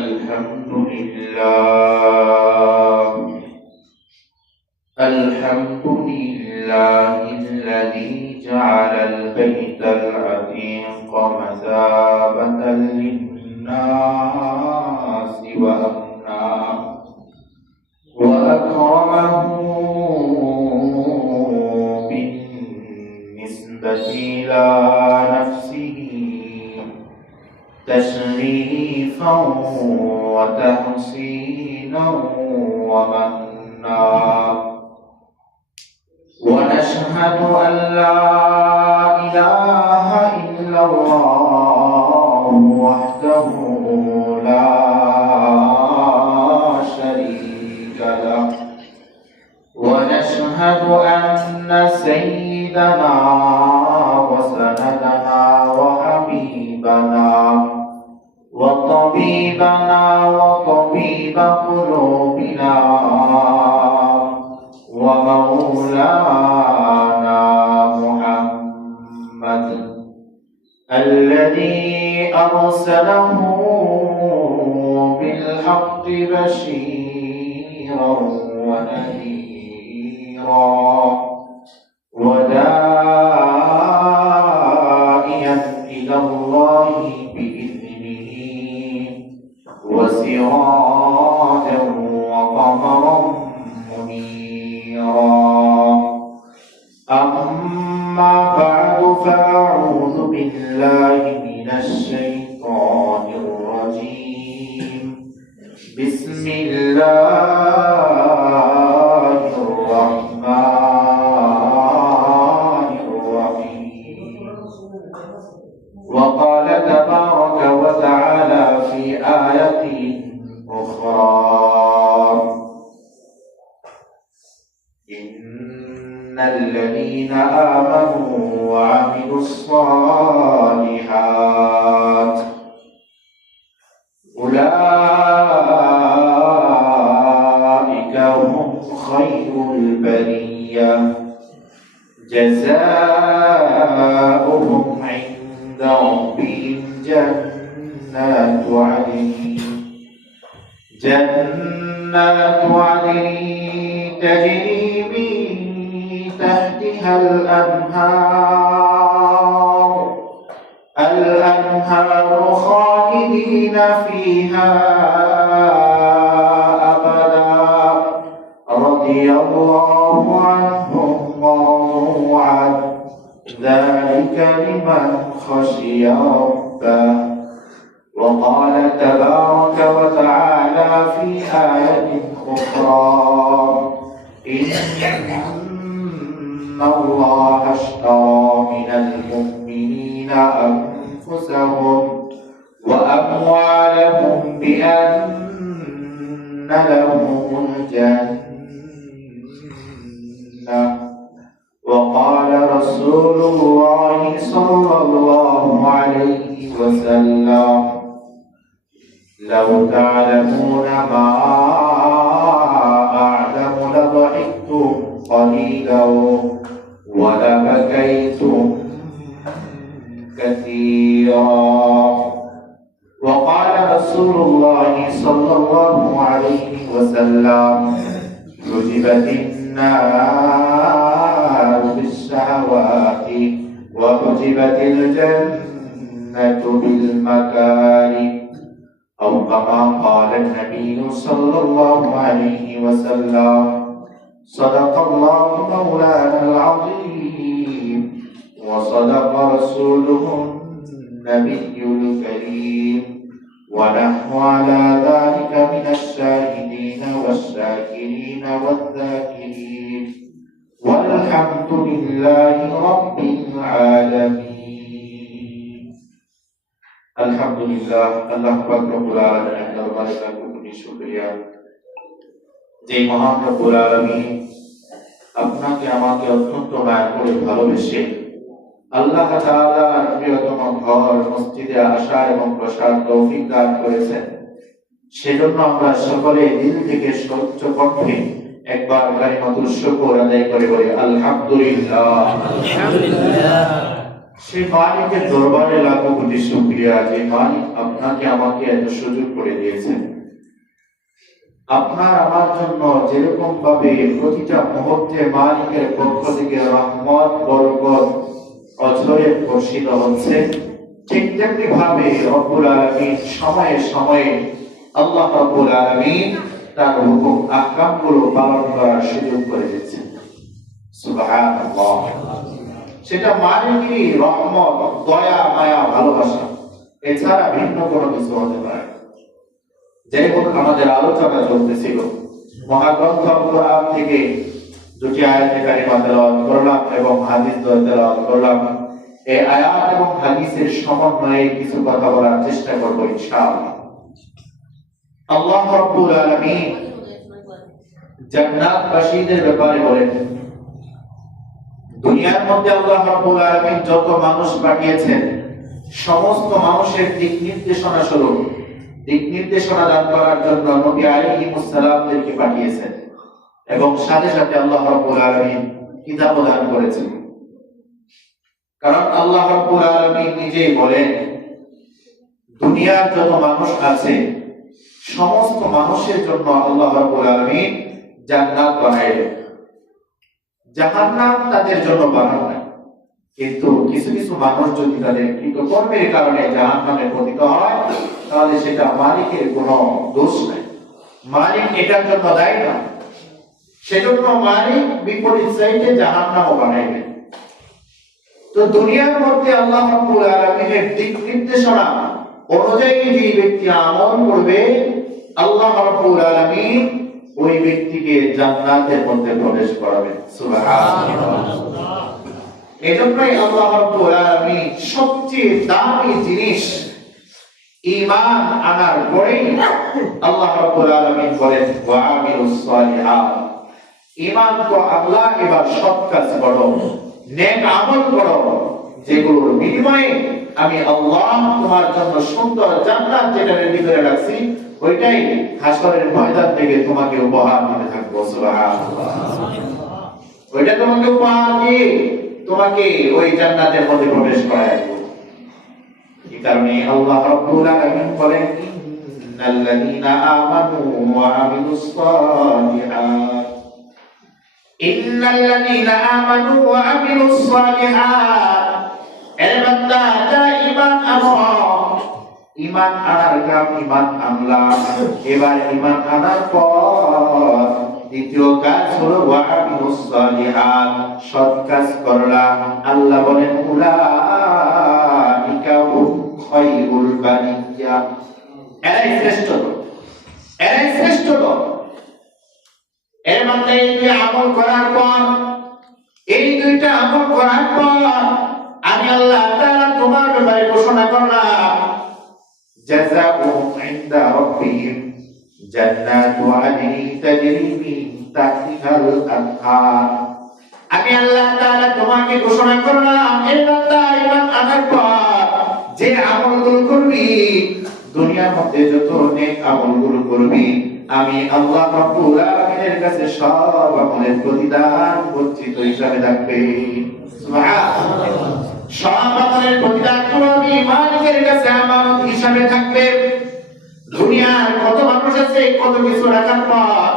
الحمد لله الذي جعل البيت العتيق مثابة للناس وأمنا وأكرمه بالنسبة إلى نفسه تشريفا وتحسينا ومنا ونشهد أن لا إله إلا الله وحده لا شريك له ونشهد أن سيدنا وسندنا وحبيبنا وطبيبنا وطبيب قلوبنا ومولانا محمد الذي أرسله بالحق بشيرا ونذيرا وداعيا إلى الله بإذنه وسراجا وقمرا أما بعد فأعوذ بالله من الشيطان الرجيم بسم الله الرحمن الرحيم وقال تبارك وتعالى في آية أخرى إن الذين آمنوا وعملوا الصالحات أولئك هم خير البرية جزاؤهم عند ربهم جنات عدن تجري من تحتها الأنهار خالدين فيها أبدا رضي الله عنهم ورضوا عنه ذلك لمن خشي ربه وقال تبارك وتعالى في آية أخرى إن الله اشترى من المؤمنين أنفسهم وأموالهم بأن لهم الجنة وقال رسول الله صلى الله عليه وسلم لو تعلمون ما أعلم لضحكتم قليلا ولبكيتم كثيرا وقال رسول الله صلى الله عليه وسلم حجبت النار بالشهوات وحجبت الجنة بالمكاره أو كما قال النبي صلى الله عليه وسلم صدق الله مولانا العظيم وصدق رسوله النبي الكريم ونحن على ذلك من الشاهدين والشاكرين والذاكرين والحمد لله رب العالمين الحمد لله আল্লাহ পাক রব্বুল আলামিনের দরবারে লাখো কোটি শুকরিয়া যে মহান রব্বুল আলামিন আপনাকে আমাকে অত্যন্ত মায়া করে ভালোবেসে আল্লাহ তাআলার প্রিয়তম ঘর মসজিদে আসা এবং বসার তৌফিক দান করেছেন সেজন্য আমরা সকলে দিল থেকে সচ্চ কণ্ঠে একবার কালিমাতুশ শুকর আদায় করে বলি আলহামদুলিল্লাহ। সেই মালিকের দরবারে লাখো কোটি শুকরিয়া যে মালিক আপনাকে আমাকে এত সুযোগ করে দিয়েছেন। আপনার আমার জন্য যেরকম ভাবে প্রতিটা মুহূর্তে মালিকের পক্ষ থেকে রহমত বরকত অঝরে বর্ষিত হচ্ছে, ঠিক তেমনি ভাবে রব্বুল আলামিন সময়ে সময়ে আল্লাহ রব্বুল আলামিন তার হুকুম আহকামগুলো পালন করার সুযোগ করে দিচ্ছেন। সুবহানাল্লাহ। সেটা মালিকেরই রহমত, দয়া, মায়া, ভালোবাসা, এছাড়া ভিন্ন কোনো কিছু হতে পারে। যাই হোক, আমাদের আলোচনা চলতেছিল মহাগ্রন্থ কোরআন থেকে দুটি আয়াতে কারিমা তেলাওয়াত করলাম এবং হাদিস তেলাওয়াত করলাম। এই আয়াত এবং হাদিসের সমন্বয়ে কিছু কথা বলার চেষ্টা করব ইনশাআল্লাহ। আল্লাহ রাব্বুল আলামিন জান্নাতবাসীদের ব্যাপারে বলেন, দুনিয়ার মধ্যে আল্লাহ রাব্বুল আলামিন যত মানুষ পাঠিয়েছেন সমস্ত মানুষের দিক নির্দেশনা স্বরূপ দিক নির্দেশনা দান করার জন্য নবী আলাইহিস সালামদেরকে পাঠিয়েছেন এবং সাথে সাথে আল্লাহ রাব্বুল আলামিন কিতাব দান করেছেন। কারণ আল্লাহ রাব্বুল আলামিন নিজেই বলেন, দুনিয়ার যত মানুষ আছে সমস্ত মানুষের জন্য আল্লাহ রাব্বুল আলামিন জান্নাত বানাইলেন, জাহান্নাম তাদের জন্য বানানো নাই। কিন্তু কিছু কিছু মানুষ যদি তাদের কৃতকর্মের কারণে জাহান্নামে পতিত হয়, তাহলে সেটা মালিকের কোনো দোষ নাই, মালিক এটার জন্য দায়ী না। সেজন্য মালিক বিপরীত সাইডে জাহান্নামও বানাইবেন। তো দুনিয়ার মধ্যে আল্লাহ রাব্বুল আলামিনের দিক নির্দেশনা অনুযায়ী যে ব্যক্তি আমল করবে, আল্লাহ রাব্বুল আলামিন ওই ব্যক্তিকে জান্নাতের মধ্যে প্রবেশ করাবেন। সুবহানাল্লাহ। এজন্যই আল্লাহ রাব্বুল আলামিন সবচেয়ে দামি জিনিস ঈমান আনার পরেই আল্লাহ রাব্বুল আলামিন বলেন, ওয়া আমিলুস সালিহাত। ঈমান তো আল্লাহ, এবার সৎ কাজ করো, নেক আমল করো, যেগুলোর বিনিময়ে আমি আল্লাহ তোমার জন্য সুন্দর জান্নাত যেটা রেডি করে রাখছি, ওইটাই হাসরের ময়দান থেকে তোমাকে উপহার দিতে থাকবো। সুবহানাল্লাহ। ওইটা তোমাকে উপহার দিয়ে তোমাকে ওই জান্নাতের মধ্যে প্রবেশ করায় দেব। এই কারণে আল্লাহ রাব্বুল আলামিন বলেন, ইন্নাল্লাযীনা আমানু ওয়া আমিলুস সালিহাত, ইন্নাল্লাযীনা আমানু ওয়া আমিলুস সালিহাত। এর বান্দা যারা ঈমান আনো, ঈমান আনার কাম ঈমান আনলাম, এবার ঈমান আনার পর দ্বিতীয় কাজ হলো ওয়া আমিলুস সালিহাত, সৎ কাজ করলাম। আল্লাহ বলেন, উলাইকা হুম খায়রুল বারিয়া, এরাই শ্রেষ্ঠ লোক, এরাই শ্রেষ্ঠ লোক। এর মধ্যে এই যে আমল করার পর, এই দুইটা আমল করার পর আমি আল্লাহ তাআলা তোমার ব্যাপারে ঘোষণা করলাম, জাযাউহুম ইনদা রাব্বিহিম জান্নাতু আদনিন তাজরি মিন তাহতিহাল আনহার। আমি আল্লাহ তাআলা তোমাকে ঘোষণা করলাম, এ বান্দা ঈমান আনার পর যে আমলগুলো করবি, দুনিয়ার মধ্যে যত নেক আমলগুলো করবি, আমি আল্লাহ রাব্বুল আলামিনের কাছে সব আমলের প্রতিদান বঞ্চিত হিসাবে থাকবে। সুবহানাল্লাহ। সব আমলের প্রতিদান আমি মালিকের কাছে আমানত হিসাবে থাকবে। দুনিয়ার কত মানুষ আছে কত কিছু রাখার পর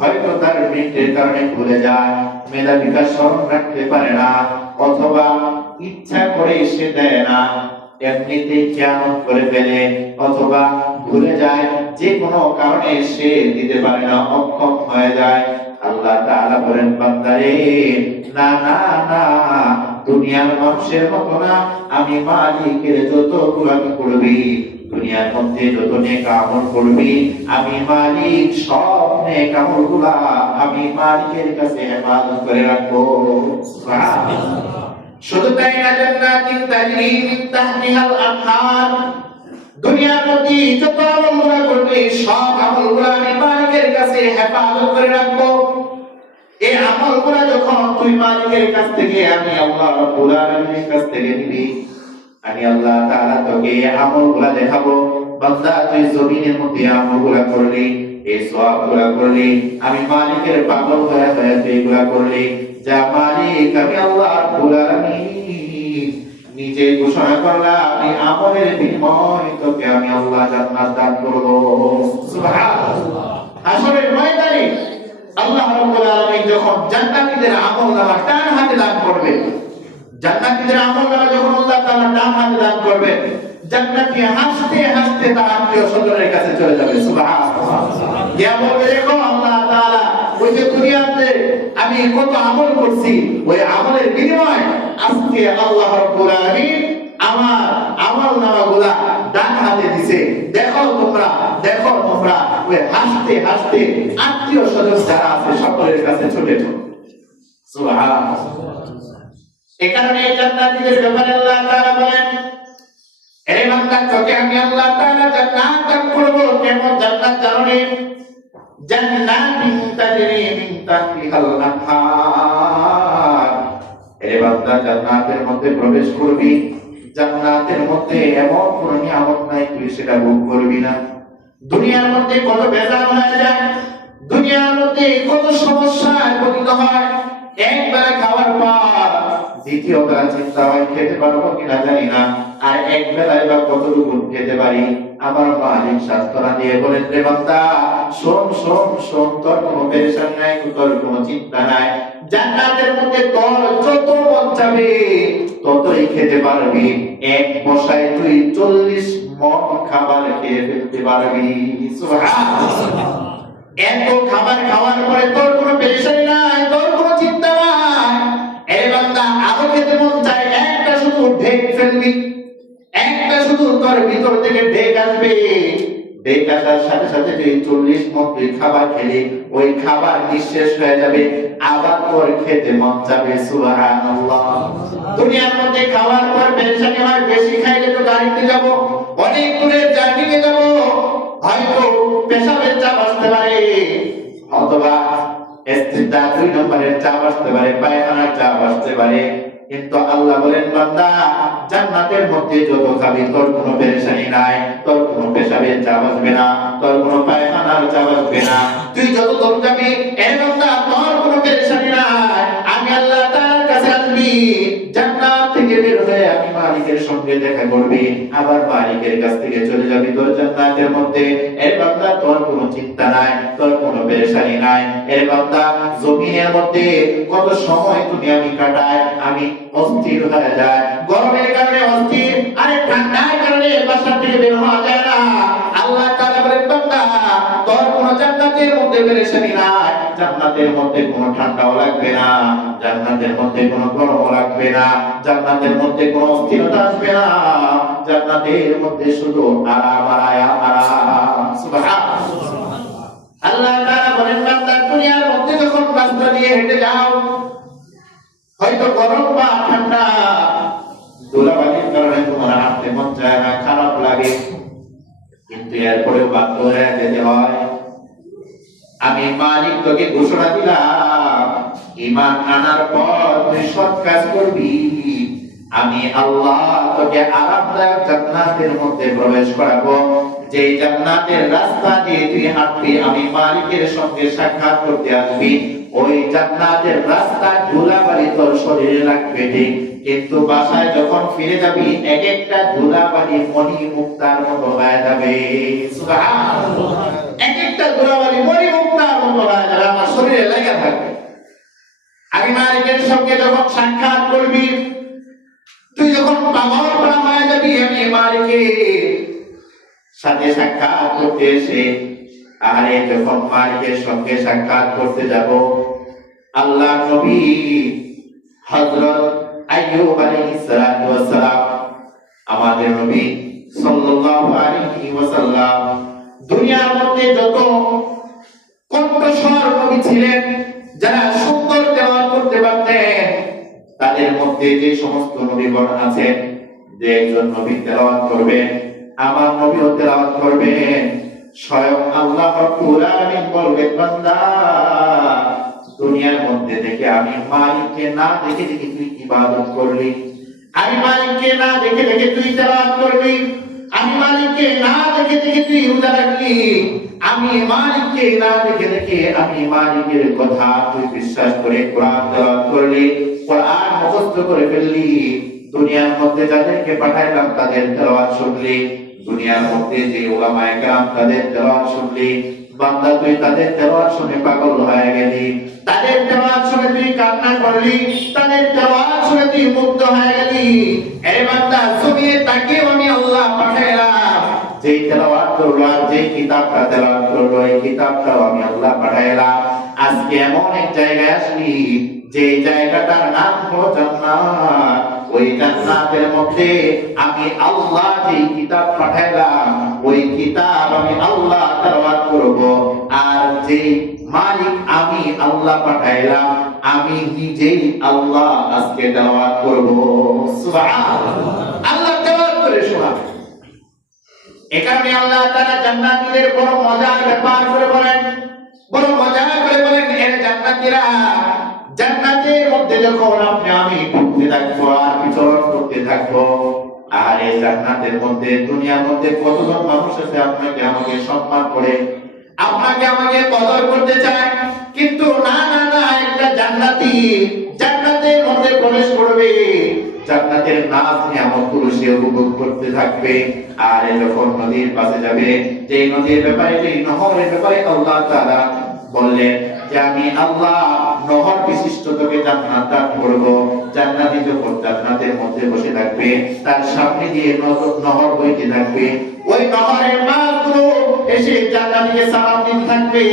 হয়তো তার মৃত্যুর কারণে ভুলে যায়, মেধা বিকাশ স্মরণ রাখতে পারে না, অথবা ইচ্ছা করে সে দেয় না, এমনিতেই খেয়ানত করে ফেলে, অথবা ভুলে যায়, যে কোনো কারণে সে দিতে পারে না, অক্ষম হয়ে যায়। আল্লাহ তাআলা বলেন, বান্দারে না না না, দুনিয়ার মানুষের মতো না, আমি মালিকের যত গোলামি করবি, দুনিয়ার মধ্যে যত নেক আমল করবি, আমি মালিক সব নেক আমলগুলা আমি মালিকের কাছে হেফাজত করে রাখবো। সুবহানাল্লাহ। শুধু তাই না, জান্নাতিন তাজরি মিন তাহতিহাল আনহার, দুনিয়ার মধ্যে যত আমলগুলা করবি সব আমলগুলা আমি মালিকের কাছে হেফাজত করে রাখবো। এই আমলগুলা যখন তুই মালিকের কাছ থেকে, আমি আল্লাহ রাব্বুল আলামিনের কাছ থেকে নিবি, আমি আল্লাহ তাআলা তোকে আমলগুলা দেখাবো। বান্দা তুই জমিনের মধ্যে আমলগুলা করলি, এই সওয়াবগুলা করলি, আমি মালিকের পাগল হয়ে তুই এগুলা করলি, যা মালিক আমি আল্লাহ রাব্বুল আলামিন নিজে ঘোষণা করলা আমি আমলের বিনিময়ে তোকে আমি আল্লাহ জান্নাত দান করব। সুবহানাল্লাহ। হাসরের ময়দানে আল্লাহ রাব্বুল আলামিন যখন জান্নাতীদের আমলনামা ডান হাতে দান করবেন, জান্নাতীদের আমলনামা যখন আল্লাহ তাআলা ডান হাতে দান করবেন, জান্নাতি হাসতে হাসতে তার আত্মীয় স্বজনের কাছে চলে যাবে। সুবহানাল্লাহ। কে বলবে দেখো আল্লাহ তাআলা ওই যে দুনিয়াতে আমি কত আমল করছি ওই আমলের বিনিময়ে আজকে আল্লাহ রাব্বুল আলামিন আমার আমলনামাগুলা ডান হাতে দিয়েছে, দেখো তোমরা ওই হাসতে হাসতে আত্মীয় স্বজন যারা আছে সকলের কাছে ছুটে যাও। সুবহানাল্লাহ। এই কারণে জান্নাতীদের ব্যাপারে আল্লাহ তাআলা বলেন, এ বান্দা তোকে আমি আল্লাহ তাআলা জান্নাত দান করব। কেমন জান্নাত জানোনি? জান্নাতিন তাজরি মিন তাহতিহাল আনহার। এ বান্দা জান্নাতের মধ্যে প্রবেশ করবি, জান্নাতের মধ্যে এমন কোন নিয়ামত নাই তুই সেটা ভোগ করবি না। দুনিয়ার মধ্যে কত বেজার হয়ে যায়, দুনিয়ার মধ্যে কত সমস্যায় পতিত হয়। একবার খাওয়ার পর দ্বিতীয় বেলা চিন্তা হয় খেতে পারবো কিনা জানি না, আর এক বেলায় বা কতটুকু খেতে পারি। আমার মালিক শাস্ত্রা দিয়ে বলেন, রে বান্দা শোন শোন শোন, তোর কোনো পেরেশান নাই, তোর কোনো চিন্তা নাই। জান্নাতের মধ্যে তোর যত মন চাবে ততই খেতে পারবি। এক বসায় তুই 40 মণ খাবার খেয়ে ফেলতে পারবি। সুবহানাল্লাহ। এত খাবার খাওয়ার পরে তোর কোনো পেরেশানি নাই, তোর কোনো চিন্তা নাই। এ বান্দা আরো খেতে মন চায়, একটা শুধু ঢেক ফেলবি, একটা শুধু তোর ভিতর থেকে ঢেক আসবে। ঢেক আসার সাথে সাথে তুই 40 মণ খাবার খেলি, ওই খাবার নিঃশেষ হয়ে যাবে, আবার তোর খেতে মন যাবে। সুবহানাল্লাহ। দুনিয়ার মধ্যে খাওয়ার পর পেরেশানি হয়, বেশি খাইলে তো গাড়িতে যাব, অনেক দূরের জার্নিতে যাব, হয়তো পেশাবের চাপ আসতে পারে, অথবা এস্তিদা 2 নম্বরের চাপ আসতে পারে, পায়খানার চাপ আসতে পারে। কিন্তু আল্লাহ বলেন, বান্দা জান্নাতের মধ্যে যত খাবি তোর কোনো পেরেশানি নাই, তোর কোনো পেশাবের চাপ আসবে না, তোর কোনো পায়খানার চাপ আসবে না। তুই যত দূর যাবি এর বান্দা তোর কোনো পেরেশানি নাই। আমি আল্লাহ তাআলার কাছে আসবি, জান্নাত থেকে বের হয়ে আমি মালিকের সঙ্গে দেখা করবি, আবার মালিকের কাছ থেকে চলে যাবি তোর জান্নাতের মধ্যে। এর বান্দা তোর কোনো চিন্তা নাই, তোর কোনো পেরেশানি নাই। এর বান্দা জমিনের মধ্যে কত সময় তুমি আমি কাটাই, আমি অস্থির হয়ে যায়, গরমের কারণে অস্থির, আরে ঠান্ডার কারণে বাসা থেকে বের হওয়া যায় না। আল্লাহ তাআলা বলেন, বান্দা তোর কোনো জান্নাতের মধ্যে পেরেশানি নাই, জান্নাতের মধ্যে কোনো ঠান্ডাও লাগবে না, জান্নাতের মধ্যে কোনো গরমও লাগবে না, জান্নাতের মধ্যে কোনো অস্থিরতা আসবে না, জান্নাতের মধ্যে শুধু আরাম আর আরাম। সুবহানাল্লাহ। আল্লাহ তাআলা বলেন, বান্দা দুনিয়ার মধ্যে যখন রাস্তা দিয়ে হেঁটে যাও, হয়তো গরম বা ঠান্ডা, ধুলাবালির কারণে তোমার হাঁটতে মন চায় না, খারাপ লাগে, কিন্তু এরপরেও বাধ্য হয়ে যেতে হয়। আমি মালিক তোকে ঘোষণা দিলাম, ঈমান আনার পর তুই সৎ কাজ করবি, আমি আল্লাহ তোকে আরামদায়ক জান্নাতের মধ্যে প্রবেশ করাবো। যে জান্নাতের রাস্তা দিয়ে তুই হাঁটবি, আমি মালিকের সঙ্গে সাক্ষাৎ করতে আসবি, ওই জান্নাতের রাস্তা ধুলাবালি তোর শরীরে লাগবে ঠিক, কিন্তু বাসায় যখন ফিরে যাবি এক একটা ধুলাবালি মণি মুক্তার মতো হয়ে যাবে। সুবহানাল্লাহ। এক একটা ধুলাবালি মণি মুক্তার মতো হয়ে যাবে, আমার শরীরে লেগে থাকবে। আমি মালিকের সঙ্গে যখন সাক্ষাৎ করবি, তুই যখন পাগল করা হয়ে যাবি, আমি মালিকের সাথে সাক্ষাৎ করতে এসে, আরে যখন মালিকের সঙ্গে সাক্ষাৎ করতে যাব, আল্লাহ নবী হযরত আইয়ুব আলাইহিস সালাতু ওয়াস সালাম, আমাদের নবী সাল্লাল্লাহু আলাইহি ওয়াসাল্লাম দুনিয়ার মধ্যে যত কণ্ঠস্বর নবী ছিলেন, যারা সুন্দর তেলাওয়াত করতে পারতেন, তাদের মধ্যে যে সমস্ত নবীগণ আছেন, যে একজন নবী তেলাওয়াত করবেন, আমার নবীও তেলাওয়াত করবেন, স্বয়ং আল্লাহ রাব্বুল আলামিন বলবেন, বান্দা দুনিয়ার মধ্যে থেকে আমি মালিককে না দেখে দেখে তুই ইবাদত করলি, আমি মালিককে না দেখে দেখে তুই তেলাওয়াত করবি, আমি মালিককে না দেখে দেখে তুই রোজা রাখলি, আমি মালিককে না দেখে দেখে আমি মালিকের কথা তুই বিশ্বাস করে কোরআন তেলাওয়াত করলি, কোরআন মুখস্থ করে ফেললি, দুনিয়ার মধ্যে যাদেরকে পাঠাইলাম তাদের তেলাওয়াত শুনলি, দুনিয়ার মধ্যে যে উলামায়ে কেরাম তাদের তেলাওয়াত শুনলি, বান্দা তুই তাদের তেলাওয়াত শুনে পাগল হয়ে গেলি, তাদের তেলাওয়াত শুনে তুই কান্না করলি, তাদের তেলাওয়াত শুনে তুই মুগ্ধ হয়ে গেলি। এ বান্দা জমিনে তাকে আমি আল্লাহ পাঠাইলাম, যেই তেলাওয়াত করলো আর যেই কিতাবটা তেলাওয়াত করলো এই কিতাবটাও আমি আল্লাহ পাঠাইলাম। আজকে এমন এক জায়গায় আসলি যে জায়গাটার নাম হলো জান্নাত, ওই জান্নাতের মধ্যে আমি আল্লাহ যেই কিতাব পাঠাইলাম ওই কিতাব আমি আল্লাহ তেলাওয়াত করব, আর যেই মালিক আমি আল্লাহ পাঠাইলাম আমি নিজেই আল্লাহ আজকে তেলাওয়াত করব। সুবহানাল্লাহ, আল্লাহ তেলাওয়াত করে শোনাবে। এখানে আল্লাহ তাআলা জান্নাতীদের বড় মজার ব্যাপার করে বলেন, বড় মজা করে বলেন, এর জান্নাতীরা জান্নাতের মধ্যে যখন আপনি আমি ঘুরতে থাকবো আর বিচরণ করতে থাকবো, আর এই জান্নাতের মধ্যে দুনিয়ার মধ্যে কতজন মানুষ আছে আপনাকে আমাকে সম্মান করে, আপনাকে আমাকে কদর করতে চায়, কিন্তু না না না, একটা জান্নাতি জান্নাতের মধ্যে প্রবেশ করবে, জান্নাতের নাজ নিয়ামতগুলো সে উপভোগ করতে থাকবে। আর যখন নদীর পাশে যাবে, যে নদীর ব্যাপারে, যে নহরের ব্যাপারে আল্লাহ তাআলা বললেন যে আমি আল্লাহ নহর বিশিষ্ট তোকে জান্নাত দান করব। জান্নাতি যখন জান্নাতের মধ্যে বসে থাকবে তার সামনে দিয়ে নহর বইতে থাকবে, ওই নহরের মাছগুলো এসে জান্নাতীকে সালাম দিতে থাকবে,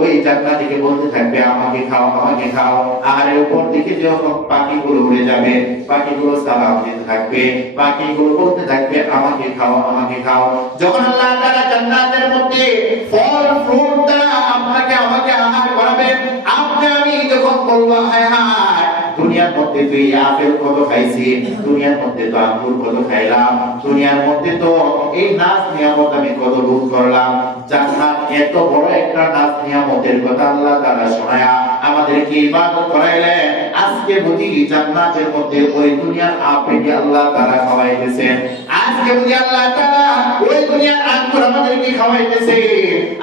ওই জান্নাতীকে বলতে থাকবে আমাকে খাও আমাকে খাও। আর উপর দিকে যখন পাখিগুলো উড়ে যাবে পাখিগুলো সালাম দিতে থাকবে, পাখিগুলো বলতে থাকবে আমাকে খাও আমাকে খাও। যখন আল্লাহ তাআলা জান্নাতের মধ্যে ফল ফ্রুট দ্বারা আপনাকে আমাকে আহার করাবেন, আপনি আমি যখন বলবো হায় হায় দুনিয়ার মধ্যে তুই আপেল কত খাইছি, দুনিয়ার মধ্যে তো আঙ্গুর কত খাইলাম, দুনিয়ার মধ্যে তো এই নাজ নিয়ামত আমি কত ভোগ করলাম, জান্নাত এত বড় একটা নাজ নিয়ামতের কথা আল্লাহ তাআলা শোনায়া আমাদেরকে ইবাদত করাইলেন। আজকে বুঝি জান্নাতের মধ্যে ওই দুনিয়ার আপেল আল্লাহ তাআলা খাওয়াইতেছেন, আজকে বুঝি আল্লাহ তাআলা ওই দুনিয়ার আঙ্গুর আমাদেরকে খাওয়াইতেছে,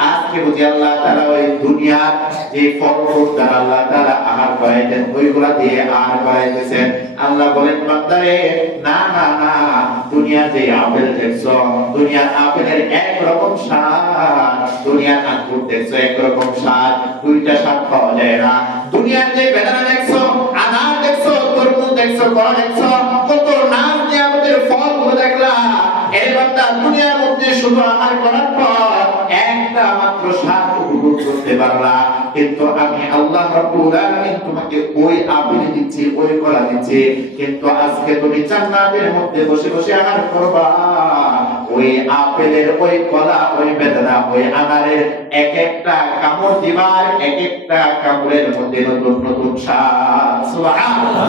আজকে বুঝি আল্লাহ তাআলা ওই দুনিয়ার যে ফল ফ্রুট দ্বারা আল্লাহ তাআলা আহার করাইতেন ওইগুলা দিয়ে আহার করাইতেছেন। আল্লাহ বলেন বান্দারে না না না, দুনিয়ার যে আপেল দেখছো, দুনিয়ার আপেলের একরকম স্বাদ, দুনিয়ার আঙ্গুর দেখছো একরকম স্বাদ, দুইটা স্বাদ পাওয়া যায় না। দুনিয়ার যে বেদানা দেখছো, আনার দেখছো, তরমুজ দেখছো, কলা দেখছো, কত নাজ নিয়ামতের ফলগুলো দেখলা, এই বান্দা দুনিয়ার মধ্যে শুধু আহার করার পর একটা মাত্র স্বাদ উপভোগ করতে পারলা, কিন্তু আমি আল্লাহ রাব্বুল আলামিন তোমাকে ওই আপেল দিচ্ছি ওই কলা দিচ্ছি, কিন্তু আজকে তুমি জান্নাতের মধ্যে বসে বসে আহার করবা, ওই আপেলের ওই কলা ওই বেদানা ওই আনারের এক একটা কামড় দিবার এক একটা কামড়ের মধ্যে নতুন নতুন স্বাদ। সুবহানাল্লাহ,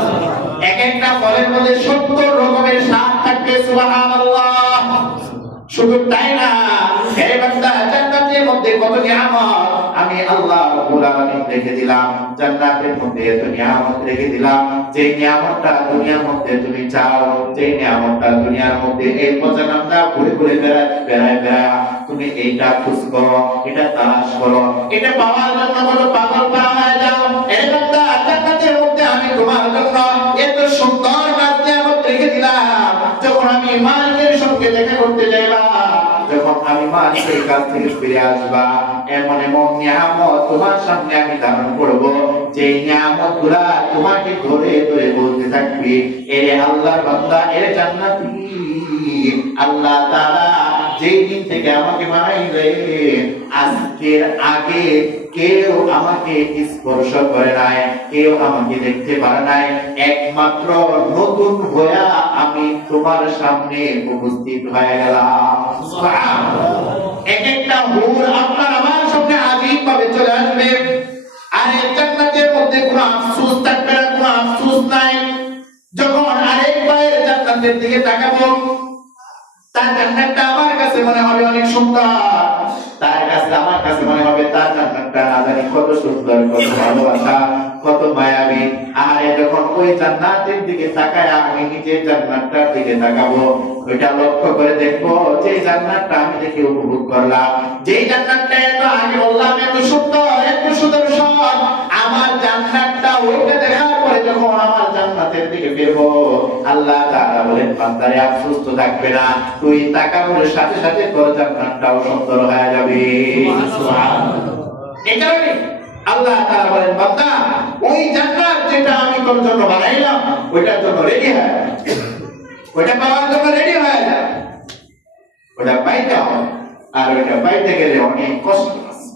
এক একটা ফলের মধ্যে 70 রকমের স্বাদ থাকবে। সুবহানাল্লাহ, শুধু তাই না, হে বান্দা জান্নাতের মধ্যে কত নিয়ামত আমি আল্লাহ রাব্বুল আলামিন রেখে দিলাম, জান্নাতের মধ্যে এত নিয়ামত রেখে দিলাম, যে নিয়ামতটা দুনিয়ার মধ্যে তুমি চাও, যে নিয়ামতটা দুনিয়ার মধ্যে এই পচানামটা ঘুরে ঘুরে বেড়ায় তুমি এইটা খুঁজ করো, এটা তালাশ করো, এটা পাওয়ার জন্য বলো পাগল পারা হয়ে যাও। এই বান্দা জান্নাতের মধ্যে আমি তোমার জন্য এত সুন্দর নিয়ামত রেখে দিলাম, যখন আমি মালিকের সঙ্গে দেখা করতে যাইবা, যখন আমি মালিকের কাছ থেকে ফিরে আসবা, এমন এমন নিয়ামত তোমার সামনে আমি ধারণ করব, যে নিয়ামতগুলা তোমাকে ধরে ধরে বলতে থাকবে এরে আল্লাহর বান্দা এরে জান্নাতি। আল্লাহ তাআলা যেই দিন থেকে আমাকে বানাইলেন আজকের আগে কেউ আমাকে স্পর্শ করে নাই, কেউ আমাকে দেখতে পারে নাই, একমাত্র নতুন হইয়া আমি তোমার সামনে উপস্থিত হয়ে গেলাম। সুবহানাল্লাহ, এক একটা হুর আপনার আমার সামনে আজীব ভাবে চলে আসবে, আর এই জান্নাতের মধ্যে কোনো আফসোস থাকবে না, কোনো আফসোস নাই। যখন আরেকবার জান্নাতের দিকে তাকাবো, তার জান্নাতটা আমার কাছে মনে হবে অনেক সুন্দর, তার কাছে আমার কাছে মনে হবে তার জান্নাতটা না জানি কত সুন্দর, কত ভালোবাসা, কত মায়াবী। আর যখন ওই জান্নাতের দিকে তাকায় আমি নিজের জান্নাতটার দিকে তাকাবো, ওইটা লক্ষ্য করে দেখবো যে জান্নাতটা আমি দেখে উপভোগ করলাম, যে জান্নাতটা এত আগে বললাম এত সুন্দর এত সুদর্শন, আমার জান্নাতটা ওইটা দেখার পরে যখন আমার জান্নাতের দিকে ফিরবো, আল্লাহ তাআলা বলেন বান্দারে আফসোস তো থাকবে না, তুই তাকানোর সাথে সাথে তোর জান্নাতটাও সুন্দর হয়ে যাবে। সুবহানাল্লাহ। এই কারণে আল্লাহ তাআলা বলেন বান্দা ওই জান্নাত যেটা আমি তোর জন্য বানাইলাম ওইটার জন্য রেডি হয়ে যা, ওইটা পাওয়ার জন্য রেডি হয়ে যা, ওটা পাইতে হবে। আর ওইটা পাইতে গেলে অনেক কষ্ট আছে।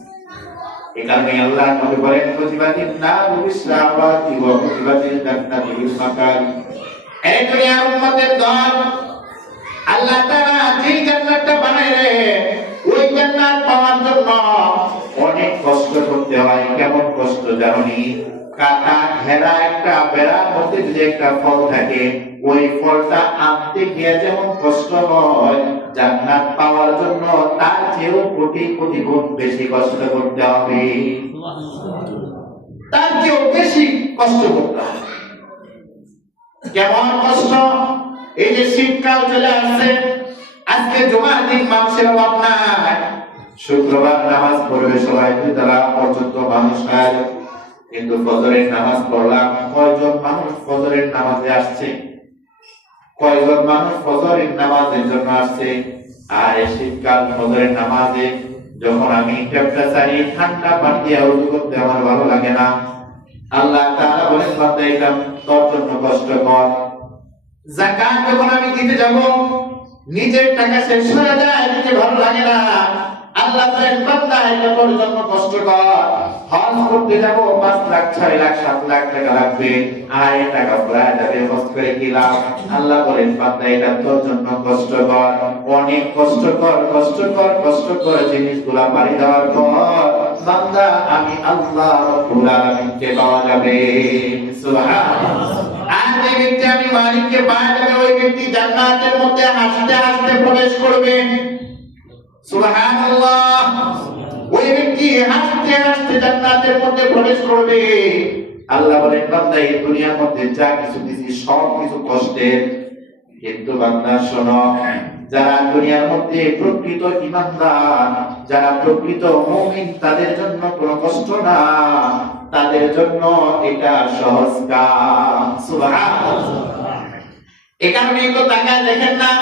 এই কারণে আল্লাহ নবী বলেন কুতিবাতিন নারু বিশরাওয়াতি ওয়া কুতিবাতিল জান্নাতু বিল মাকারি। এই দুনিয়ার উম্মতের দল আল্লাহ তাআলা যে জান্নাতটা বানাইলে ওই জান্নাত পাওয়ার জন্য অনেক কষ্ট করতে হয়। কেমন কষ্ট জানি? কাটা ঘেরা একটা বেড়ার মধ্যে যদি একটা ফল থাকে, ওই ফলটা আনতে গিয়ে যেমন কষ্ট হয়, জান্নাত পাওয়ার জন্য তার চেয়েও কোটি কোটি গুণ বেশি কষ্ট করতে হবে। তার চেয়েও বেশি কষ্ট করতে হবে। কেমন কষ্ট? এই যে শীতকাল চলে আসছে, আজকে জুমার দিন মানুষের অভাব নাই, শুক্রবার নামাজ পড়বে সবাই তারা পর্যন্ত মানুষ নাই, কিন্তু ফজরের নামাজ পড়লাম, কয়জন মানুষ ফজরের নামাজে আসছে? কয়জন মানুষ ফজরের নামাজের জন্য আসছে? আর এই শীতকাল ফজরের নামাজে যখন আমি টেম্পারেচারে ঠান্ডা পানি দিয়ে ওযু করতে আমার ভালো লাগে না। আল্লাহ তাআলা বলেন বান্দা এটা তোর জন্য কষ্টকর। যাকাত যখন আমি দিতে যাব, নিজের টাকা শেষ হয়ে যায়, দিতে ভালো লাগে না। আল্লাহ বলেন বান্দা এটা তোর জন্য কষ্টকর। হজ করতে যাব 5 লাখ 6 লাখ 7 লাখ টাকা লাগবে, আর এই টাকা পুরা যাবে হজ করে কি লাভ? আল্লাহ বলেন বান্দা এটা তোর জন্য কষ্টকর। অনেক কষ্টকর কষ্টকর কষ্টকর জিনিসগুলো পারি দেওয়ার পর বান্দা আমি আল্লাহ রাব্বুল আলামিনকে পাওয়া যাবে। সুবহানাল্লাহ। আর যে ব্যক্তি আমি মালিককে পাওয়া যাবে, ওই ব্যক্তি জান্নাতের মধ্যে হাসতে হাসতে প্রবেশ করবে। সুবহানাল্লাহ। ওই ব্যক্তি হাসতে হাসতে জান্নাতের মধ্যে প্রবেশ করবে। আল্লাহ বলেন বান্দা এই দুনিয়ার মধ্যে যা কিছু দিছি সব কিছু কষ্টের, কিন্তু বান্দা শোনো, যারা দুনিয়ার মধ্যে প্রকৃত ঈমানদার, যারা প্রকৃত মুমিন, তাদের জন্য কোনো কষ্ট না, তাদের জন্য এটা সহজ কাজ। সুবহানাল্লাহ। এই কারণেই তো তাকায় দেখেন না,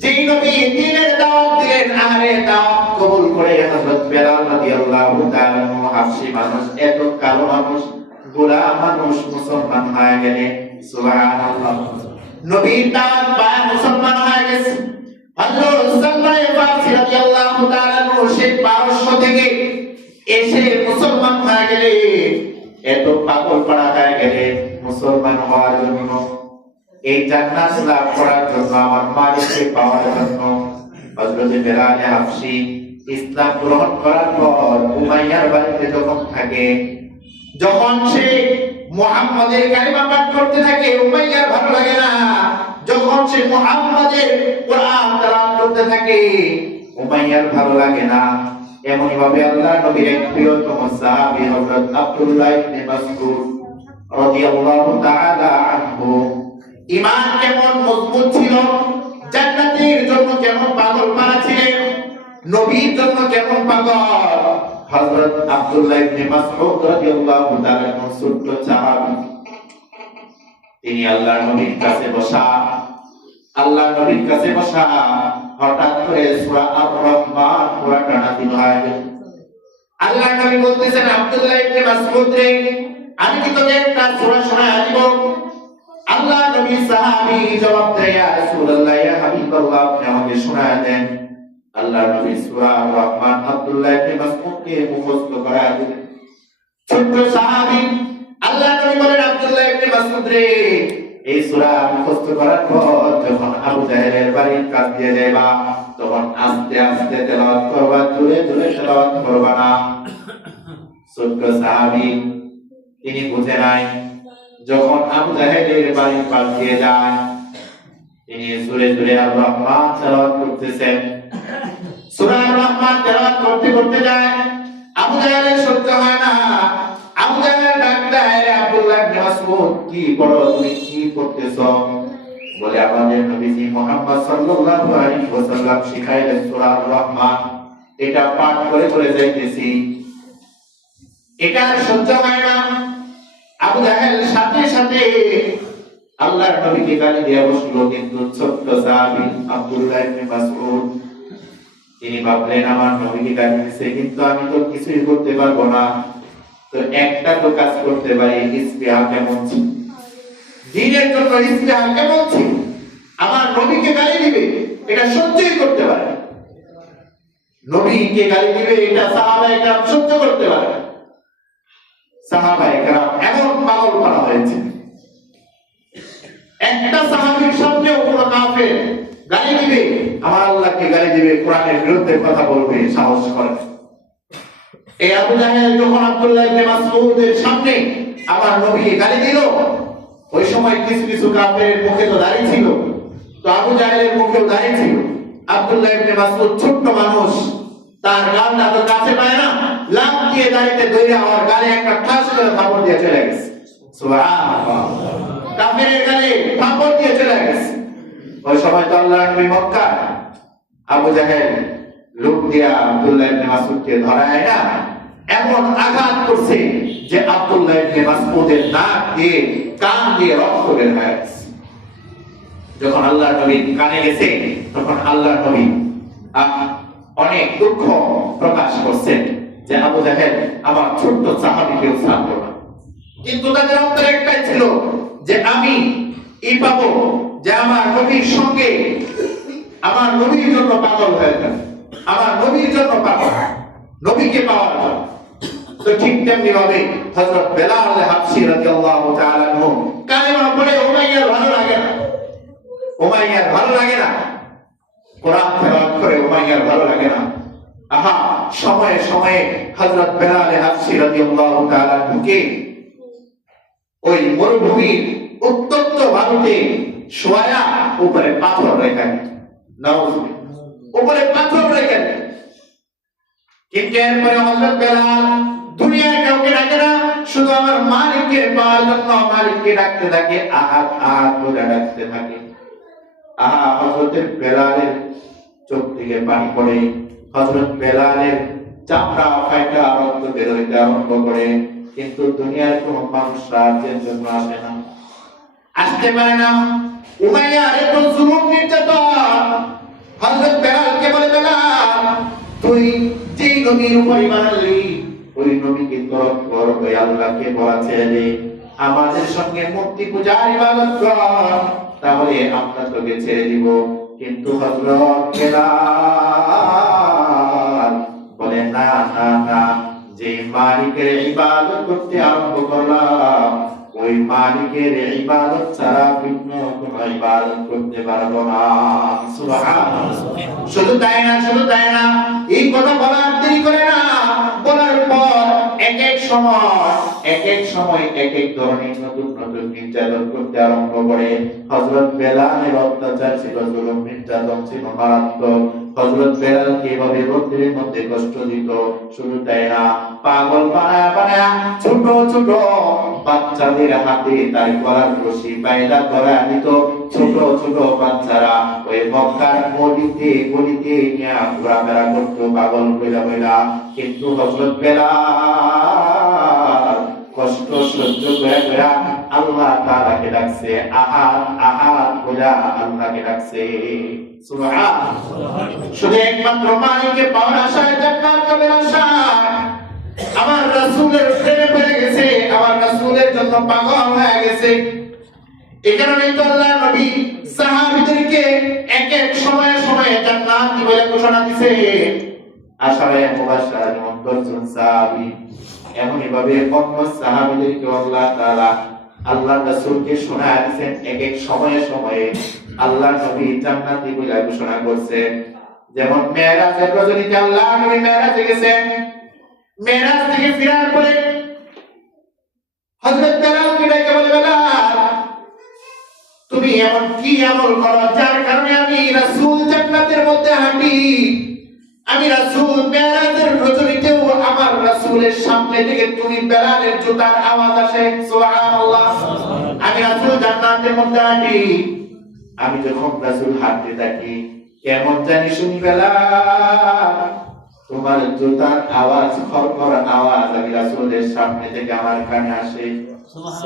যেই নবী দ্বীনের দাওয়াত দিলেন, আরে দাওয়াত কবুল করে হযরত বেলাল রাদিয়াল্লাহু তাআলা হাবশী মানুষ, এত কালো মানুষ, গোরা মানুষ মুসলমান হয়ে গেলেন। সুবহানাল্লাহ। নবীর দাওয়াত পায় মুসলমান হয়ে গেছে। হযরত সালমান ফারসি রাদিয়াল্লাহু তাআলা সেই পারস্য থেকে এসে মুসলমান হয়ে গেলেন। এত পাগল পাড়া হয়ে গেলেন মুসলমান হওয়ার জন্য, এই জান্নাত লাভ করার জন্য, আমার মালিককে পাওয়ার জন্য। হযরত বেলাল হাবশী ইসলাম গ্রহণ করার পর উমাইয়ার বাড়িতে যখন থাকে, যখন সে মুহাম্মাদের কালিমা পাঠ করতে থাকে, উমাইয়ার ভালো লাগে না। যখন সে মুহাম্মাদের কোরআন তেলাওয়াত করতে থাকে, উমাইয়ার ভালো লাগে না। এমন ভাবে আল্লাহর নবীর এক প্রিয়তম সাহাবী হযরত আব্দুল্লাহ ইবনে মাসউদ রাদিয়াল্লাহু তাআলা আনহু, ঈমান কেমন মজবুত ছিল, জান্নাতের জন্য কেমন পাগল পারা ছিলেন, নবীর জন্য কেমন পাগল। হযরত আব্দুল্লাহ ইবনে মাসউদ রাদিয়াল্লাহু তাআলা ছোট্ট সাহাবী, তিনি আল্লাহর নবীর কাছে বসা, আল্লাহর নবীর কাছে বসা, হঠাৎ করে সূরা আর-রহমান পুরাটা নাযিল হয়। আল্লাহর নবী বলতেছেন, আব্দুল্লাহ ইবনে মাসউদ রে, আমি কি তোকে একটা সূরা শোনায় দিব? আল্লাহ নবী সাহাবী জবাব দেয়, ইয়া রাসূলুল্লাহ, ইয়া হাবিবাল্লাহ, আপনি আমাকে শোনায় দেন। আল্লাহ নবী সূরা আর-রহমান আব্দুল্লাহ ইবনে মাসউদকে মুখস্থ করায় দিলেন। ছোট্ট সাহাবী, আল্লাহ নবী বলেন, আব্দুল্লাহ ইবনে মাসউদ রে, এই সূরা মুখস্থ করার পর যখন আবু জাহেলের বাড়ির কাছ দিয়ে যাইবা, তখন আস্তে আস্তে তেলাওয়াত করবা, জোরে জোরে তেলাওয়াত করবা না। ছোট্ট সাহাবী, তিনি বুঝে নাই, যখন আবু জাহেলের বাড়ির পাশ দিয়ে যায়, তিনি জোরে জোরে আর-রহমান তেলাওয়াত করতেছেন। সূরা আর-রহমান তেলাওয়াত করতে করতে যায়, আবু জাহেলের সহ্য হয় না। আবু জাহেল ডাক দেয়, আব্দুল্লাহ ইবনে মাসউদ, কি পড়ো তুমি, কি করতেছো? বলে, আমাদের নবীজি মুহাম্মদ সাল্লাল্লাহু আলাইহি ওয়াসাল্লাম শিখাইলেন সূরা আর-রহমান, এটা পাঠ করে করে যাইতেছি, এটা সহ্য হয় না। আবু জাহেল সাথে সাথে আল্লাহর নবীকে গালি দিয়ে বসলো, কিন্তু ছোট্ট সাহাবী আব্দুল্লাহ ইবনে মাসউদ তিনি ভাবলেন আমার নবীকে গালি দিয়েছে, কিন্তু আমি তো কিছুই করতে পারবো না, তো একটা তো কাজ করতে পারি। ইসবিহা কেমন ছিল, দ্বীনের জন্য ইসবিহা কেমন ছিল, আমার নবীকে গালি দিবে এটা সহ্যই করতে পারে, নবীকে গালি দিবে এটা সাহাবায়ে কেরাম সহ্য করতে পারে। সাহাবায়ে কেরাম এমন পাগল করা হয়েছে, একটা সাহাবীর সামনে কোনো কাফের গালি দিবে, আমার আল্লাহকে গালি দিবে, কোরআনের বিরুদ্ধে কথা বলবে, সাহস করে। এই আবু জাহেল যখন আব্দুল্লাহ ইবনে মাসউদের সামনে আমার নবীকে গালি দিল, ওই সময় কিছু কিছু কাফেরের মুখে তো দাড়ি ছিল, তো আবু জাহেলের মুখেও দাড়ি ছিল। আব্দুল্লাহ ইবনে মাসউদ ছোট্ট মানুষ, তার গালটা তো কাছে পায় না, লাফ দিয়ে দাঁড়িয়ে দৌড়ে আমার গালে একটা ঠাস করে থাপড় দিয়ে চলে গেছে। সুবহানাল্লাহ, কাফেরের গালে থাপড় দিয়ে চলে গেছে। ওই সময় তো আল্লাহর নবী মক্কা, আবু জাহেল লোক দিয়া আব্দুল্লাহ ইবনে মাসউদকে ধরায় না, এমন আঘাত করছে যে আব্দুল্লাহ ইবনে মাসউদের নাক দিয়ে কান দিয়ে রক্ত বের হয়ে গেছে। যখন আল্লাহর নবী কানে গেছে, তখন আল্লাহর নবী অনেক দুঃখ প্রকাশ করছেন যে আবু জাহেল আমার ছোট্ট সাহাবীকেও ছাড়লো না। কিন্তু তাদের অন্তরে একটাই ছিল যে আমি এই পাবো যে আমার নবীর সঙ্গে, আমার নবীর জন্য পাগল হয়ে যাবে, আমার নবীর জন্য পাগল, নবীকে পাওয়ার জন্য। তো ঠিক তেমনি ভাবে হযরত বেলাল হাবশী রাদিয়াল্লাহু তাআলা আনহু কালেমা পড়ে উমাইয়ার ভালো লাগে না, উমাইয়ার ভালো লাগে না, কোরআন তেলাওয়াত করে উমাইয়ার ভালো লাগে না। আহা, সময়ে সময়ে হযরত বেলাল হাবশী রাদিয়াল্লাহু তাআলা আনহুকে ওই মরুভূমির উত্তপ্ত বালুতে শোয়া উপরে পাথর রেখে, নাউজুবিল্লাহ, উপরে পাথর রেখে। কিন্তু এরপরে হযরত বেলাল দুনিয়ার কাউকে ডাকে না, শুধু আমার মালিককে পাওয়ার জন্য মালিককে ডাকতে থাকে, আহাদ আহাদ বলে ডাকতে থাকে। আহা, হযরত বেলালের চোখ থেকে পানি পড়ে, হযরত বেলালের চামড়া ফাটা রক্ত বের হইতে আরম্ভ করে, কিন্তু দুনিয়ার কোন মানুষ সাহায্যের জন্য আসে না, আসতে পারে না। উমাইয়ার এত জুলুম নির্যাতন, হযরত বেলালকে বলে, বেলাল তুই যেই নবীর উপর ঈমান আনলি, ওই নবীকে তরক কর, ওই আল্লাহকে বলা ছেড়ে দে, আমাদের সঙ্গে মূর্তি পূজার ইবাদত কর, তাহলে আমরা তোকে ছেড়ে দিব। কিন্তু হযরত বেলাল বলে, না না না, যে মালিকের ইবাদত করতে আরম্ভ করলাম, ওই মালিকের ইবাদত ছাড়া ভিন্ন কোনো ইবাদত করতে পারবো না। সুবহানাল্লাহ। শুধু তাই না, শুধু তাই না, এই কথা বলার দেরি করে না, বলার পর এক এক সময় এক এক ধরনের নতুন নতুন নির্যাতন করতে আরম্ভ করে। হযরত বেলালের অত্যাচার ছিল, জুলুম নির্যাতন ছিল মারাত্মক। হযরত বেলালকে এভাবে রোদ্রের মধ্যে কষ্ট দিত। শুধু তাই না, পাগল বানায়া ছোট ছোট বাচ্চাদের হাতে তার গলার রশি বাইদা করা দিত। ছোট ছোট বাচ্চারা ওই মক্কার গলিতে গলিতে নিয়ে ঘোরাফেরা করতো পাগল বইলা। কিন্তু হযরত বেলাল কষ্ট সহ্য করে আল্লাহ তাআলাকে ডাকছে, আহাদ আহাদ বলে আল্লাহকে ডাকছে। সুবহানাল্লাহ। শুধু একমাত্র মালিককে পাওয়ার আশায়, জান্নাত পাবার আশায় আমার রাসূলের প্রেমে পড়ে গেছে, আমার রাসূলের জন্য পাগল হয়ে গেছে। এই কারণেই তো আল্লাহ নবী সাহাবীদেরকে এক এক সময়ে সময়ে জান্নাত বলে ঘোষণা দিয়েছে। আশারায়ে মুবাশশারা যেমন 10 জন সাহাবী, এমনই ভাবে অন্য সাহাবীদেরকে আল্লাহ তাআলা আল্লাহর রাসূলকে শোনায় দিয়েছেন। এক এক সময়ে সময়ে আল্লাহ নবী জান্নাতি বলে ঘোষণা করছেন। যেমন মেরাজের রজনীতে আল্লাহ নবী মেরাজে গেছেন, মেরাজ থেকে ফিরার পরে হযরত বেলালকে ডেকে বলে, বেলাল তুমি এমন কি আমল করো যার কারণে আমি রাসূল জান্নাতের মধ্যে হাঁটি? আমি রাসূল মেরাজের রজনীতেও আমার রাসূলের সামনে থেকে তুমি বেলালের জুতার আওয়াজ আসে। সুবহানাল্লাহ। আমি রাসূল জান্নাতের মধ্যে হাঁটি, আমি যখন রাসূল হাঁটতে থাকি কেমন জানি শুনি বেলাল তোমার জুতার আওয়াজ, খরখর আওয়াজ আমি রাসূলের সামনে থেকে আমার কানে আসে।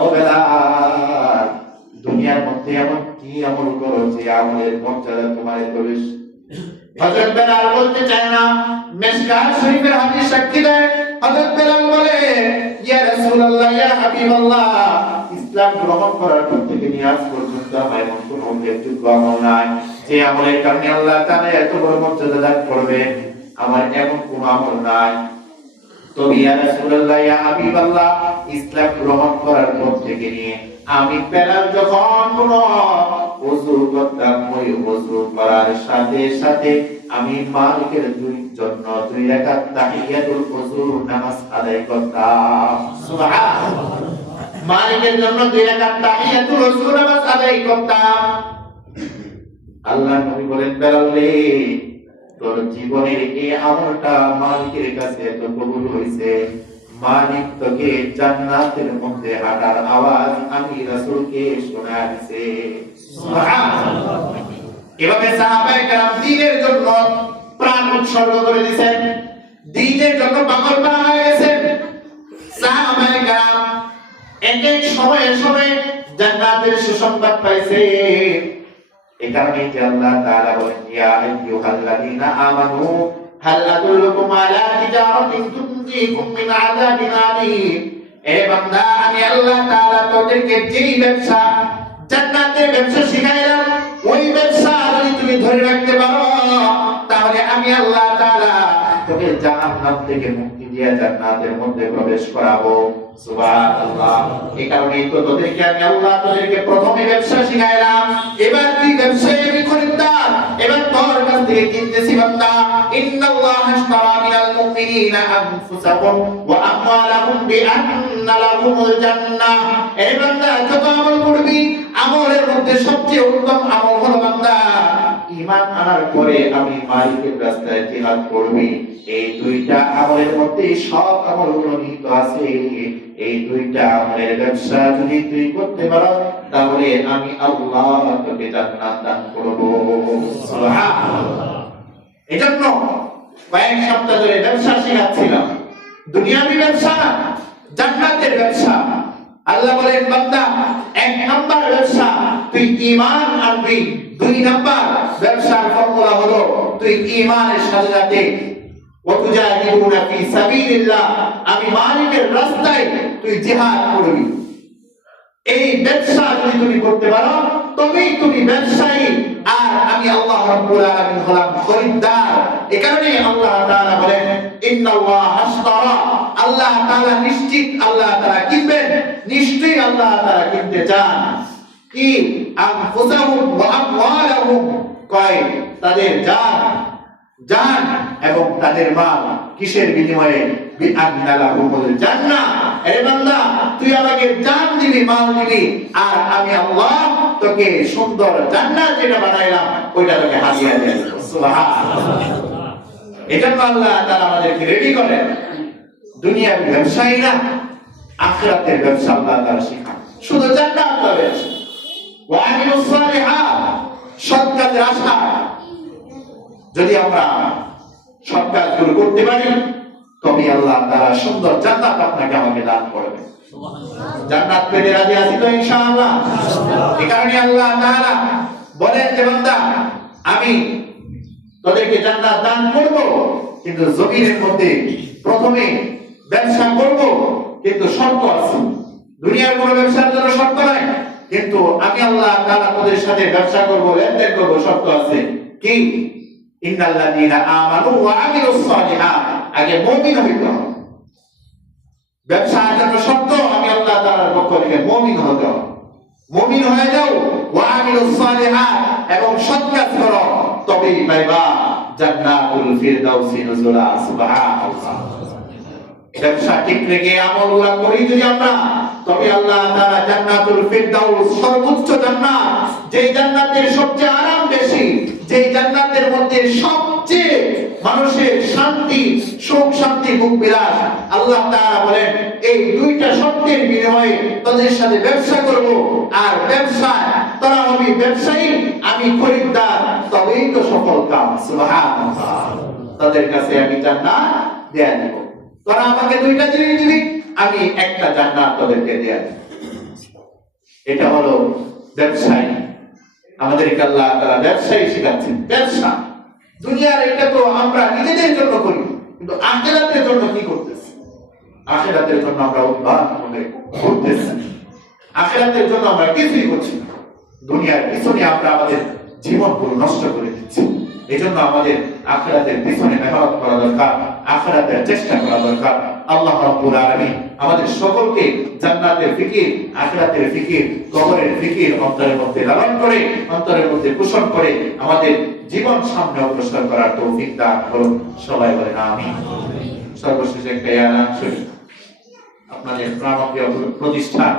ও বেলাল, দুনিয়ার মধ্যে এমন কি আমল করো যে আমলের মর্যাদা তোমার প্রবেশ? হযরত বেলাল বলতে চায় না, মিশকাত শরীফের হাদিস সাক্ষী দেয়। হযরত বেলাল বলে, ইয়া রাসূলুল্লাহ, ইয়া হাবিবাল্লাহ, ইসলাম গ্রহণ করার পর থেকে নিয়ে আজ পর্যন্ত আমার এমন কোনো উল্লেখযোগ্য আমল নাই যে আমলের কারণে আল্লাহ তাআলা এত বড় মর্যাদা দান করবেন। আমার এমন কোনো আমল নাই। তবে ইয়া রাসূলুল্লাহ, ইয়া হাবিবাল্লাহ, ইসলাম গ্রহণ করার পর থেকে নিয়ে আমি বেলাল যখন কোনো ওযু করতাম, ওই ওযু করার সাথে সাথে আমি মালিকের জন্য 2 রাকাত তাহিয়াতুল ওযু নামাজ আদায় করতাম। সুবহানাল্লাহ। মালিকের জন্য 2 রাকাত তাহিয়াতুল ওযু নামাজ আদায় করতাম। আল্লাহর নবী বলেন, বেলাল রে, তোর জীবনের এই আমলটা মালিকের কাছে এত কবুল হয়েছে, মালিক তোকে জান্নাতের মধ্যে হাঁটার আওয়াজ আমি রাসূলকে শোনায় দিয়েছে। সুবহানাল্লাহ। এভাবে সাহাবায়ে কেরাম দ্বীনের জন্য প্রাণ উৎসর্গ করে দিয়েছেন, দ্বীনের জন্য পাগল হয়ে গেছেন। সাহাবায়ে কেরাম এক এক সময়ে সময়ে জান্নাতের সুসংবাদ পাইছে। এই কারণে যে আল্লাহ তাআলা বলেন, ইয়া আইয়ুহাল্লাযীনা আমানু হাল আদুল্লুকুম আলা তিজারাতিন তুনজিকুম মিন আযাবিন আলীম। এ বান্দা, আমি আল্লাহ তাআলা তোদেরকে যেই ব্যবসা, জান্নাতের ব্যবসা শিখাইলাম, ওই ব্যবসা যদি তুমি ধরে রাখতে পারো, তাহলে আমি আল্লাহ তাআলা তোকে জাহান্নাম থেকে মুক্তি দিয়ে জান্নাতের মধ্যে প্রবেশ করাবো। সুবহানাল্লাহ। এই কারণেই তো তোদেরকে আমি আল্লাহ তোদেরকে প্রথমে ব্যবসা শিখাইলাম। এবার তুই ব্যবসায়ী খরিদ্দার, এবার তোর কাছ থেকে কিনতেছি বান্দা। ইন্নাল্লাহা আশতারা মিনাল মুমিনিনা আনফুসাহুম ওয়া আমওয়ালাহুম বিআন্না লাহুমুল জান্নাহ। এই বান্দা, যত আমল করবি, আমলের মধ্যে সবচেয়ে উত্তম আমল হলো বান্দা ঈমান আনার পরে আমি মালিকের রাস্তায় জিহাদ করবি। এই 2টা আমলের মধ্যে সব আমলগুলো নিহিত আছে। এই 2টা আমলের ব্যবসা যদি তুই করতে পারো, তাহলে আমি আল্লাহ তোকে জান্নাত দান করব। সুবহানাল্লাহ। এজন্য কয়েক সপ্তাহ ধরে ব্যবসা শেখাচ্ছিলাম, দুনিয়াবি ব্যবসা, জান্নাতের ব্যবসা। আল্লাহ বলেন, বান্দা, 1 নাম্বার ব্যবসা তুই ঈমান আনবি, 2 নাম্বার ব্যবসার ফর্মুলা হলো তুই ঈমানের সাথে সাথে ওয়াতুজাহিদুনা ফি সাবিলিল্লাহ, আমি মালিকের রাস্তায় তুই জিহাদ করবি। এই ব্যবসা যদি তুমি করতে পারো, তবেই তুমি ব্যবসায়ী, আর আমি আল্লাহ রাব্বুল আলামিন হলাম খরিদ্দার। এই কারণে আল্লাহ তাআলা বলেন, ইন্নাল্লাহা আশতারা, আল্লাহ তাআলা নিশ্চিত আল্লাহ তাআলা কিনবেন, নিশ্চয়ই আল্লাহ তাআলা কিনতে চান কি আনফুসাহুম ওয়া আমওয়ালাহুম, কয় তাদের জান এবং তাদের মাল। কিসের বিনিময়ে? বিআন্না লাহুমুল জান্নাহ। এ বান্দা, তুই আমাকে জান দিবি, মাল দিবি, আর আমি আল্লাহ তোকে সুন্দর জান্নাত যেটা বানাইলাম ওইটা তোকে হাদিয়া দেব। সুবহানাল্লাহ। এজন্য আল্লাহ তাআলা আমাদেরকে রেডি করেন, দুনিয়ার ব্যবসায়ী না, আখিরাতের ব্যবসা আল্লাহ তাআলা শেখান। শুধু জান্নাত পাবে, ওয়া আমিলুস সালিহাত, সৎ কাজের আশা। যদি আমরা সৎ কাজগুলো করতে পারি, তবে আল্লাহ তাআলা সুন্দর জান্নাত আপনাকে আমাকে দান করবেন। জান্নাত পেতে রাজি আছি তো ইনশাআল্লাহ? এই কারণে আল্লাহ তাআলা বলেন যে, বান্দা, আমি তোদেরকে জান্নাত দান করব, কিন্তু জমিনের মধ্যে প্রথমে ব্যবসা করব, কিন্তু শর্ত আছে। দুনিয়ার কোনো ব্যবসার জন্য শর্ত নাই, কিন্তু আমি আল্লাহ তাআলা তোদের সাথে ব্যবসা করব, লেনদেন করব, শর্ত আছে। কি? ইন্নাল্লাযীনা আমানু ওয়া আমিলুস সালিহাত, আগে মুমিন হইতে হবে। ব্যবসার জন্য শর্ত, আমি আল্লাহ তাআলার পক্ষ থেকে মুমিন হতে হবে। মুমিন হয়ে যাও, ওয়া আমিলুস সালিহাত, এবং সৎ কাজ করো, তবেই পাইবা জান্নাতুল ফিরদাউসি নুজুলা। সুবহানাল্লাহ। ব্যবসা ঠিক রেখে আমলগুলো করি যদি আমরা, তবে আল্লাহ তাআলা জান্নাতুল ফিরদাউস, সর্বোচ্চ জান্নাত, যেই জান্নাতের সবচেয়ে আরাম বেশি, যেই জান্নাতের মধ্যে সবচেয়ে মানুষের শান্তি, সুখ শান্তি, ভোগ বিলাস, আল্লাহ তাআলা বলেন, এই 2টা শর্তের বিনিময়ে তাদের সাথে ব্যবসা করব, আর ব্যবসায় তোরা হবি ব্যবসায়ী, আমি খরিদ্দার, তবেই তো সফল কাম। সুবহানাল্লাহ। তাদের কাছে আমি জান্নাত দেয়া দিব। তোরা আমাকে দুইটা জিনিস দিবি, আমি একটা জান্নাত তাদেরকে দেয়া দিব। এটা হলো ব্যবসায়ী। আমাদেরকে আল্লাহ তাআলা ব্যবসায়ী শিখাচ্ছেন। ব্যবসা দুনিয়ার এটা তো আমরা নিজেদের জন্য করি, কিন্তু আখিরাতের জন্য কি করতেছি? আখিরাতের জন্য আমরা উদ্ভাবন করতেছি, আখিরাতের জন্য আমরা কিছুই করছি না। দুনিয়ার পিছনে আমরা আমাদের জীবনগুলো নষ্ট করে দিচ্ছি। এই জন্য আমাদের আখিরাতের পিছনে মেহনত করা দরকার, আখিরাতের চেষ্টা করা দরকার। আল্লাহ রাব্বুল আলামিন আমাদের সকলকে জান্নাতের ফিকির, আখিরাতের ফিকির, কবরের ফিকির অন্তরের মধ্যে লালন করে, অন্তরের মধ্যে পোষণ করে আমাদের জীবন সামনে অগ্রসর করার তৌফিক দান করুন। সবাই বলেন আমিন। সর্বশেষে একটা ইয়ানাম শরীফ, আপনাদের প্রাণপ্রিয় প্রতিষ্ঠান